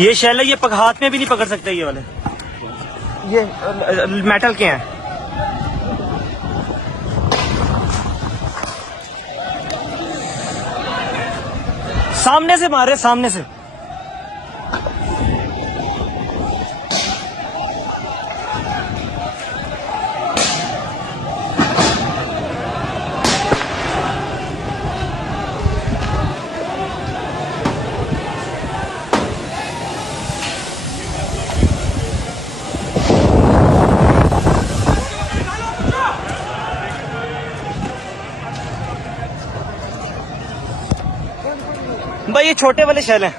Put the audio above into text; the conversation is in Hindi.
ये शैल है, ये हाथ में भी नहीं पकड़ सकते ये वाले, ये मेटल के हैं। सामने से मारे, सामने से। भाई ये छोटे वाले शैल हैं।